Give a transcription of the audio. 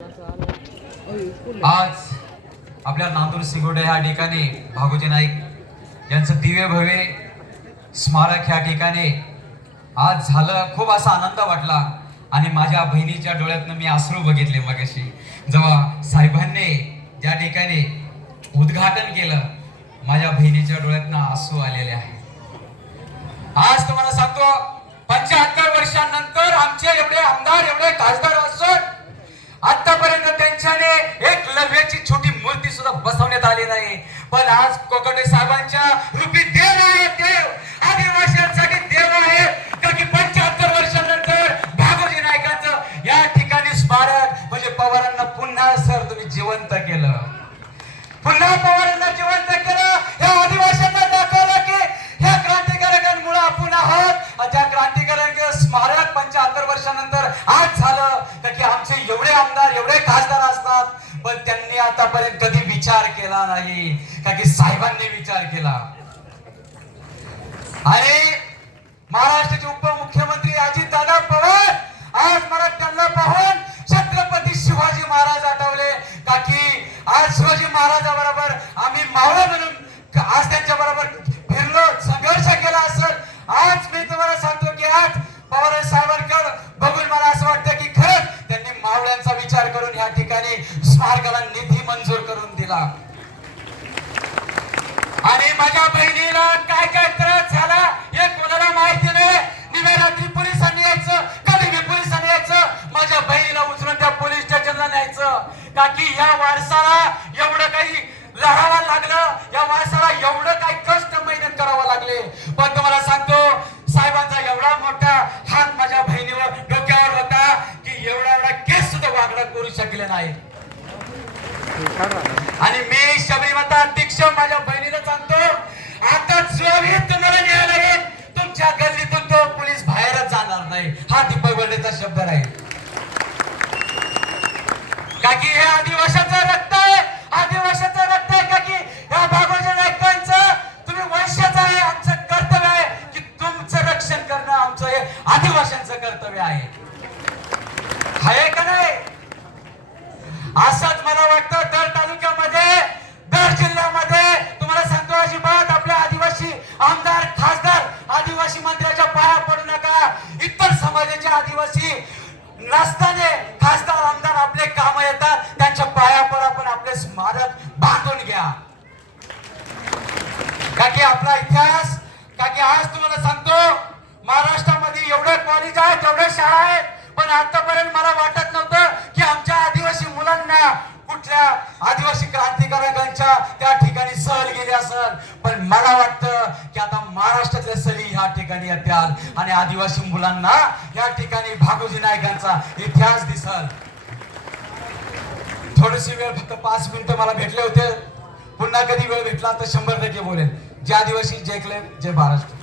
आज आपल्या नांदूर सिंगोडे ह्या ठिकाणी भागोजी नाईक यांचं दिव्य भव्य स्मारक ह्या ठिकाणी आज झालं. खूप असा आनंद वाटला आणि माझ्या बहिणीच्या डोळ्यातनं मी अश्रू बघितले मगाशी. जेव्हा साहेबांनी ज्या ठिकाणी उद्घाटन केलं माझ्या बहिणीच्या डोळ्यातनं आसू आलेले आहे आज तुम्हाला सांगतो पंच्याहत्तर वर्षांनंतर आमचे एवढे आमदार एवढे खासदार नव्याची छोटी मूर्ती सुद्धा बसवण्यात आली नाही. पण आज कोकणे साहेबांच्या रूपी देव आहे देव. आदिवासींसाठी देव आहे. कारण की पंच्याहत्तर वर्षानंतर भागोजी नायकांचं या ठिकाणी स्मारक म्हणजे पवारांना पुन्हा सर तुम्ही जिवंत केलं. पुन्हा पवार पण त्यांनी आतापर्यंत कधी विचार केला नाही. का की साहेबांनी विचार केला. आणि महाराष्ट्राचे उपमुख्यमंत्री अजित दादा पवार आज मला त्यांना पाहून छत्रपती शिवाजी महाराज आठवले. का की आज शिवाजी महाराजाबरोबर ठिकाणी स्मारकाला निधी मंजूर करून दिला. आणि माझ्या बहिणीला काय काय त्रास झाला हे कोणाला माहिती नाही. निम्या रात्री पोलिसांनी यायचं कधी मी पोलिसांनी यायचं माझ्या बहिणीला उचलून त्या पोलीस स्टेशनला न्यायचं. का की या वारसाला एवढं काही लढावं लागलं या वारसा आणि मी शबरीमाता अध्यक्ष माझ्या बहिणीला सांगतो आता जोही तुम्हाला मिळाला आहे तुमच्या गल्लीतून तो पोलीस बाहेरच जाणार नाही. हा दीपक वर्डेचा शब्द आहे का की हे आदिवासाचं रक्त आहे. आदिवासाचं रक्त नसताना खासदार आमदार आपले काम येतात त्यांच्या पाया आपण आपले स्मारक बांधून घ्या. का की आपला इतिहास का की आज तुम्हाला सांगतो महाराष्ट्रामध्ये एवढे कॉलेज आहेत एवढे शाळा आहेत पण आतापर्यंत मला वाटत नव्हतं की आमच्या आदिवासी मुलांना कुठल्या आदिवासी क्रांतिकारकांच्या त्या ठिकाणी सहल गेली असल पण मला वाटतं की आता महाराष्ट्रातल्या सहली ह्या ठिकाणी येत्याल आणि आदिवासी मुलांना या ठिकाणी भागोजी नायकांचा इतिहास दिसल. थोडीशी वेळ फक्त पाच मिनिटं मला भेटले होते. पुन्हा कधी वेळ भेटला तर शंभर टक्के बोलेन. जय आदिवासी जय क्लेम जय महाराष्ट्र.